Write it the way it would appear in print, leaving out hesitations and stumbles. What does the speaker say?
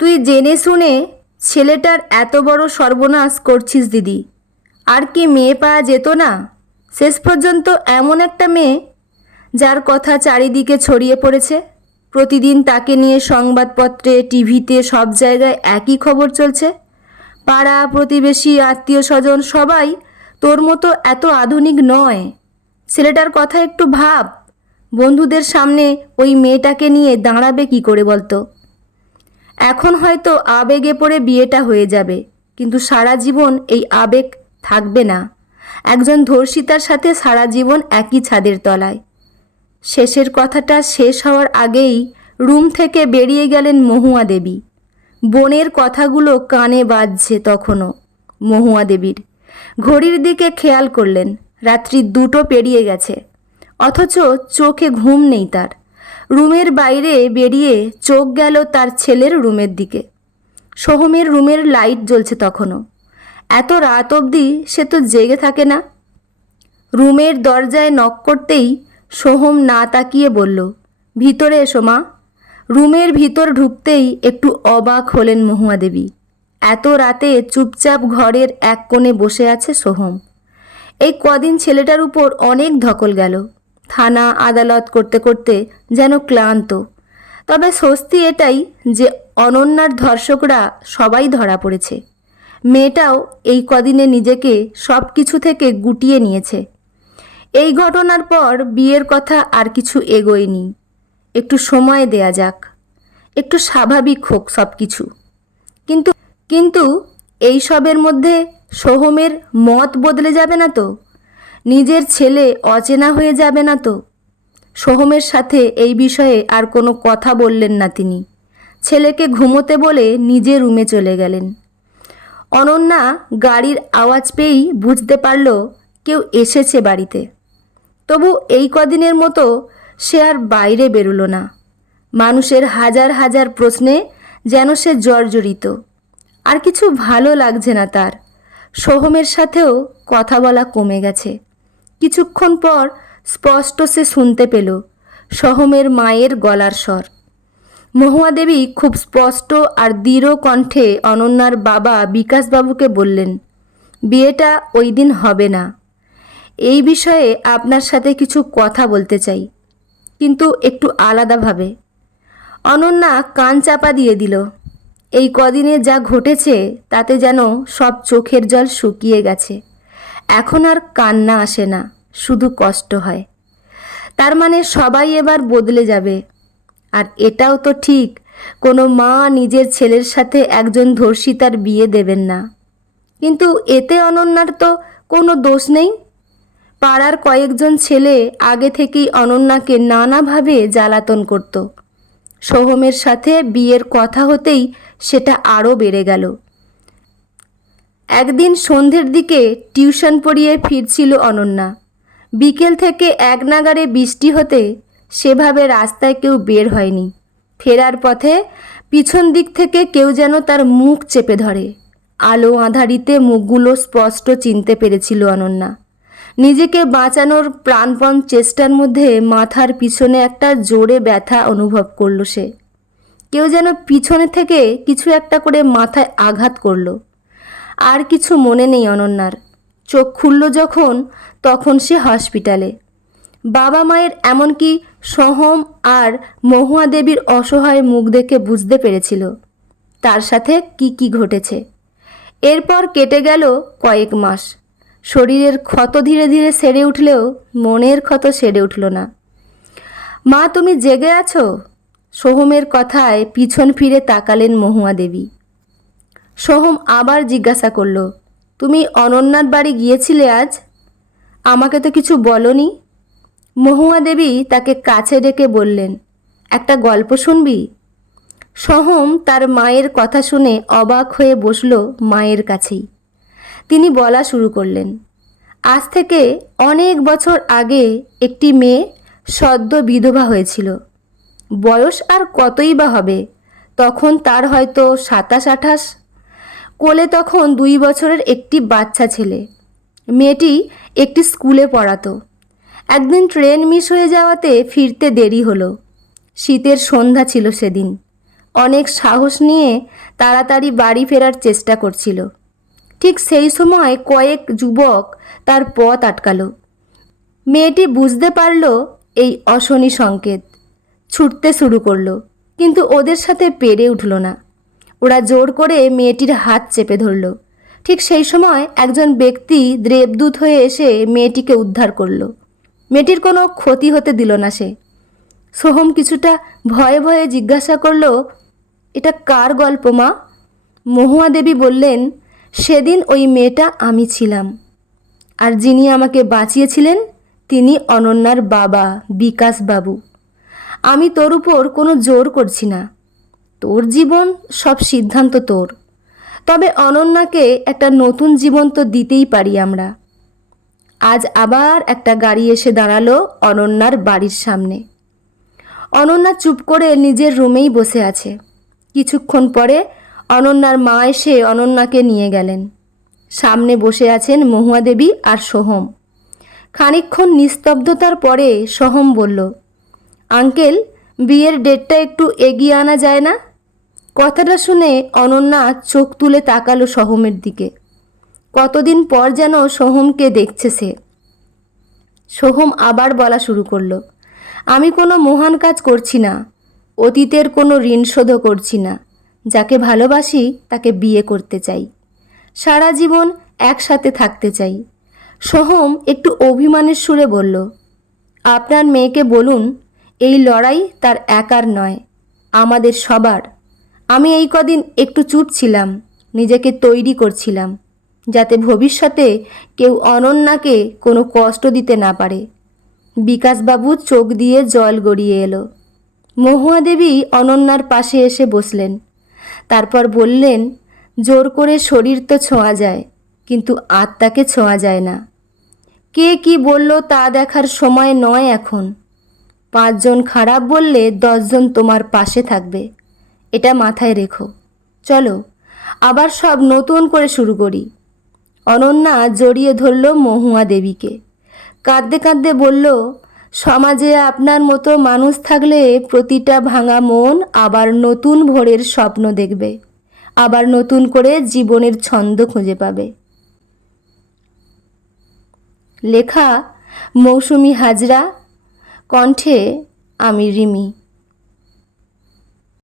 তুই জেনে শুনে ছেলেটার এত বড় সর্বনাশ করছিস দিদি। আর কি মেয়ে পাওয়া যেত না? শেষ পর্যন্ত এমন একটা মেয়ে যার কথা চারিদিকে ছড়িয়ে পড়েছে। প্রতিদিন তাকে নিয়ে সংবাদপত্রে, টিভিতে, সব জায়গায় একই খবর চলছে। পাড়া প্রতিবেশী, আত্মীয় স্বজন সবাই তোর মতো এত আধুনিক নয়। ছেলেটার কথা একটু ভাব। বন্ধুদের সামনে ওই মেয়েটাকে নিয়ে দাঁড়াবে কি করে বলতো? এখন হয়তো আবেগে পড়ে বিয়েটা হয়ে যাবে, কিন্তু সারা জীবন এই আবেগ থাকবে না। একজন ধর্ষিতার সাথে সারা জীবন একই ছাদের তলায়। শেষের কথাটা শেষ হওয়ার আগেই রুম থেকে বেরিয়ে গেলেন মহুয়া দেবী। বোনের কথাগুলো কানে বাজছে তখনও মহুয়া দেবীর। ঘড়ির দিকে খেয়াল করলেন, রাত্রি 2টো পেরিয়ে গেছে, অথচ চোখে ঘুম নেই তার। রুমের বাইরে বেরিয়ে চোখ গেল তার ছেলের রুমের দিকে। সোহমের রুমের লাইট জ্বলছে তখনও। এত রাত অবধি সে তো জেগে থাকে না। রুমের দরজায় নক করতেই সোহম না তাকিয়ে বলল, ভিতরে এসো মা। রুমের ভিতর ঢুকতেই একটু অবাক হলেন মহুয়া দেবী। এত রাতে চুপচাপ ঘরের এক কোণে বসে আছে সোহম। এই কদিন ছেলেটার উপর অনেক ধকল গেল। থানা আদালত করতে করতে যেন ক্লান্ত। তবে স্বস্তি এটাই যে অনন্যার ধর্ষকরা সবাই ধরা পড়েছে। মেয়েটাও এই কদিনে নিজেকে সব কিছু থেকে গুটিয়ে নিয়েছে। এই ঘটনার পর বিয়ের কথা আর কিছু এগোয়নি। একটু সময় দেয়া যাক, একটু স্বাভাবিক হোক সব কিছু। কিন্তু কিন্তু এই সবের মধ্যে সোহমের মত বদলে যাবে না তো? নিজের ছেলে অচেনা হয়ে যাবে না তো? সোহমের সাথে এই বিষয়ে আর কোনো কথা বললেন না তিনি। ছেলেকে ঘুমোতে বলে নিজে রুমে চলে গেলেন। অনন্যা গাড়ির আওয়াজ পেয়েই বুঝতে পারল কেউ এসেছে বাড়িতে। তবু এই কদিনের মতো সে আর বাইরে বেরোলো না। মানুষের হাজার হাজার প্রশ্নে যেন সে জর্জরিত। আর কিছু ভালো লাগছে না তার। সোহমের সাথেও কথা বলা কমে গেছে। কিছুক্ষণ পর স্পষ্ট সে শুনতে পেল সোহমের মায়ের গলার স্বর। মহুয়া দেবী খুব স্পষ্ট আর দৃঢ় কণ্ঠে অনন্যার বাবা বিকাশবাবুকে বললেন, বিয়েটা ওই দিন হবে না। এই বিষয়ে আপনার সাথে কিছু কথা বলতে চাই, কিন্তু একটু আলাদাভাবে। অনন্যা কান চাপা দিয়ে দিল। এই কদিনে যা ঘটেছে তাতে যেন সব চোখের জল শুকিয়ে গেছে। এখন আর কান্না আসে না, শুধু কষ্ট হয়। তার মানে সবাই এবার বদলে যাবে। আর এটাও তো ঠিক, কোনো মা নিজের ছেলের সাথে একজন ধর্ষিতার বিয়ে দেবেন না। কিন্তু এতে অনন্যার তো কোনো দোষ নেই। পাড়ার কয়েকজন ছেলে আগে থেকেই অনন্যাকে নানাভাবে জ্বালাতন করত। সোহমের সাথে বিয়ের কথা হতেই সেটা আরও বেড়ে গেল। একদিন সন্ধ্যের দিকে টিউশন পড়িয়ে ফিরছিল অনন্যা। বিকেল থেকে এক নাগাড়ে বৃষ্টি হতে সেভাবে রাস্তায় কেউ বের হয়নি। ফেরার পথে পিছন দিক থেকে কেউ যেন তার মুখ চেপে ধরে। আলো আঁধারিতে মুখগুলো স্পষ্ট চিনতে পেরেছিল অনন্যা। নিজেকে বাঁচানোর প্রাণপণ চেষ্টার মধ্যে মাথার পিছনে একটা জোরে ব্যথা অনুভব করল সে। কেউ যেন পিছনে থেকে কিছু একটা করে মাথায় আঘাত করল। আর কিছু মনে নেই অনন্যার। চোখ খুলল যখন, তখন সে হসপিটালে। বাবা মায়ের, এমনকি সোহম আর মহুয়া দেবীর অসহায় মুখ দেখে বুঝতে পেরেছিল তার সাথে কি কি ঘটেছে। এরপর কেটে গেল কয়েক মাস। শরীরের ক্ষত ধীরে ধীরে সেরে উঠলেও মনের ক্ষত সেরে উঠল না। মা, তুমি জেগে আছো? সোহমের কথায় পিছন ফিরে তাকালেন মহুয়া দেবী। সোহম আবার জিজ্ঞাসা করল, তুমি অনন্যার বাড়ি গিয়েছিলে আজ? আমাকে তো কিছু বলনি। মহুয়া দেবী তাকে কাছে ডেকে বললেন, একটা গল্প শুনবি? সোহম তার মায়ের কথা শুনে অবাক হয়ে বসল মায়ের কাছেই। তিনি বলা শুরু করলেন, আজ থেকে অনেক বছর আগে একটি মেয়ে সদ্য বিধবা হয়েছিল। বয়স আর কতই বা হবে, তখন তার হয়তো 27-28। কোলে তখন 2 বছরের একটি বাচ্চা ছেলে। মেয়েটি একটি স্কুলে পড়াতো। একদিন ট্রেন মিস হয়ে যাওয়াতে ফিরতে দেরি হলো। শীতের সন্ধ্যা ছিল সেদিন। অনেক সাহস নিয়ে তাড়াতাড়ি বাড়ি ফেরার চেষ্টা করছিল। ঠিক সেই সময় কয়েক যুবক তার পথ আটকালো। মেয়েটি বুঝতে পারল এই অশনি সংকেত, ছুটতে শুরু করলো, কিন্তু ওদের সাথে পেরে উঠল না। ওরা জোর করে মেয়েটির হাত চেপে ধরল। ঠিক সেই সময় একজন ব্যক্তি দেবদূত হয়ে এসে মেয়েটিকে উদ্ধার করলো। মেয়েটির কোনো ক্ষতি হতে দিল না সে। সোহম কিছুটা ভয়ে ভয়ে জিজ্ঞাসা করল, এটা কার গল্প মা? মহুয়া দেবী বললেন, সেদিন ওই মেয়েটা আমি ছিলাম, আর যিনি আমাকে বাঁচিয়েছিলেন তিনি অনন্যার বাবা বিকাশ বাবু। আমি তোর উপর কোনো জোর করছি না, তোর জীবন, সব সিদ্ধান্ত তোর। তবে অনন্যাকে একটা নতুন জীবন তো দিতেই পারি আমরা। আজ আবার একটা গাড়ি এসে দাঁড়ালো অনন্যার বাড়ির সামনে। অনন্যা চুপ করে নিজের রুমেই বসে আছে। কিছুক্ষণ পরে অনন্যার মা এসে অনন্যাকে নিয়ে গেলেন। সামনে বসে আছেন মহুয়া দেবী আর সোহম। খানিকক্ষণ নিস্তব্ধতার পরে সোহম বলল, আঙ্কেল, বিয়ের ডেটটা একটু এগিয়ে আনা যায় না? কথাটা শুনে অনন্যা চোখ তুলে তাকালো সোহমের দিকে। কতদিন পর যেন সোহমকে দেখছে সে। সোহম আবার বলা শুরু করলো, আমি কোনো মহান কাজ করছি না, অতীতের কোনো ঋণ শোধও করছি না। যাকে ভালোবাসি তাকে বিয়ে করতে চাই, সারা জীবন একসাথে থাকতে চাই। সোহম একটু অভিমানের সুরে বলল, আপনার মেয়েকে বলুন এই লড়াই তার একার নয়, আমাদের সবার। আমি এই কদিন একটু চুপ ছিলাম, নিজেকে তৈরি করছিলাম, যাতে ভবিষ্যতে কেউ অনন্যাকে কোনো কষ্ট দিতে না পারে। বিকাশবাবু চোখ দিয়ে জল গড়িয়ে এলো। মহুয়া দেবী অনন্যার পাশে এসে বসলেন। তারপর বললেন, জোর করে শরীর তো ছোঁয়া যায়, কিন্তু আত্মাকে ছোঁয়া যায় না। কে কি বলল তা দেখার সময় নয় এখন। 5 জন খারাপ বললে 10 জন তোমার পাশে থাকবে, এটা মাথায় রেখো। চলো আবার সব নতুন করে শুরু করি। অনন্যা জড়িয়ে ধরল মহুয়া দেবীকে। কাঁদতে কাঁদতে বলল, সমাজে আপনার মতো মানুষ থাকলে প্রতিটা ভাঙা মন আবার নতুন ভোরের স্বপ্ন দেখবে, আবার নতুন করে জীবনের ছন্দ খুঁজে পাবে। লেখা মৌসুমি হাজরা, কণ্ঠে আমি রিমি।